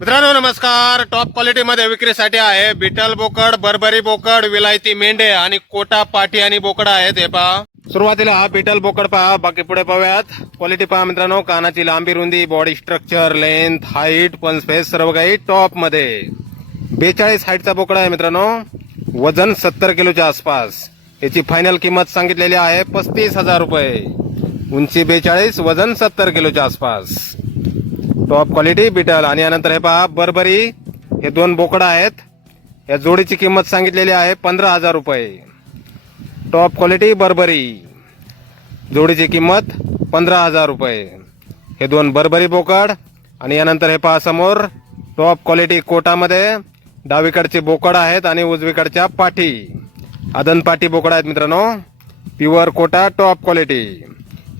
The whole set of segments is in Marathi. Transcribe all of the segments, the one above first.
मित्रांनो नमस्कार. टॉप क्वालिटीमध्ये विक्रीसाठी आहे बिटल बोकड बरबरी बोकड विलायती मेंढे आणि कोटा पाठी आणि बोकड आहेत. हे पहा. सुरुवातीला हा बिटल बोकड पहा. बाकी पुढे पाहूयात. क्वालिटी पहा मित्रांनो. कानाची लांबी रुंदी बॉडी स्ट्रक्चर लेंथ हाईट पण स्पेस सर्व काही टॉपमध्ये बेचाळीस हाईटचा बोकडा आहे मित्रांनो. वजन सत्तर किलोच्या आसपास. याची फायनल किंमत सांगितलेली आहे पस्तीस हजार रुपये. उंची बेचाळीस वजन सत्तर किलोच्या आसपास. Top quality Beetal. आणि यानंतर हे पहा बरबरी. हे दोन बोकडं आहेत. या जोडीची किंमत सांगितलेली आहे पंधरा हजार रुपये. Top quality Barbari. जोडीची किंमत पंधरा हजार रुपये. हे दोन बरबरी बोकड. आणि यानंतर हे पहा समोर टॉप क्वालिटी कोटामध्ये डावीकडचे बोकड आहेत आणि उजवीकडच्या पाठी. आदन पाठी बोकड आहेत मित्रांनो. Pure Kota top quality.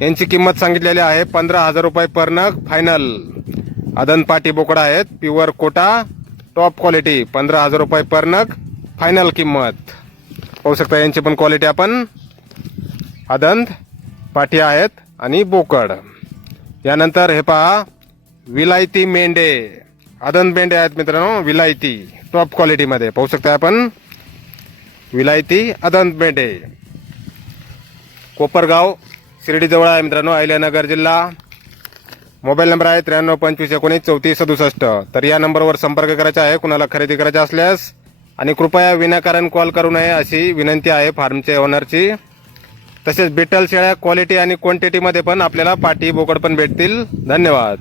यांची किंमत सांगितलेली आहे पंधरा हजार रुपये पर नग फायनल. आदन पाटी बोकडा आहेत. प्युअर कोटा टॉप क्वालिटी पंधरा हजार रुपये पर नग फायनल किंमत. पाहू शकता यांची पण क्वालिटी आपण. आदंत पाठी आहेत आणि बोकड. यानंतर हे पहा विलायती मेंढे. आदंत मेंढे आहेत मित्रांनो विलायती टॉप क्वालिटीमध्ये पाहू शकता आपण. विलायती आदंत मेंढे. कोपरगाव शिर्डीजवळ आहे मित्रांनो अहिल्यानगर जिल्हा. मोबाईल नंबर आहे त्र्याण्णव पंचवीस एकोणीस चौतीस सदुसष्ट. तर या नंबरवर संपर्क करायचा आहे कुणाला खरेदी करायचा असल्यास. आणि कृपया विनाकारण कॉल करू नये अशी विनंती आहे फार्मचे ओनरची. तसेच बिटल शेळ्या क्वालिटी आणि क्वांटिटीमध्ये पण आपल्याला पाटी बोकड पण भेटतील. धन्यवाद.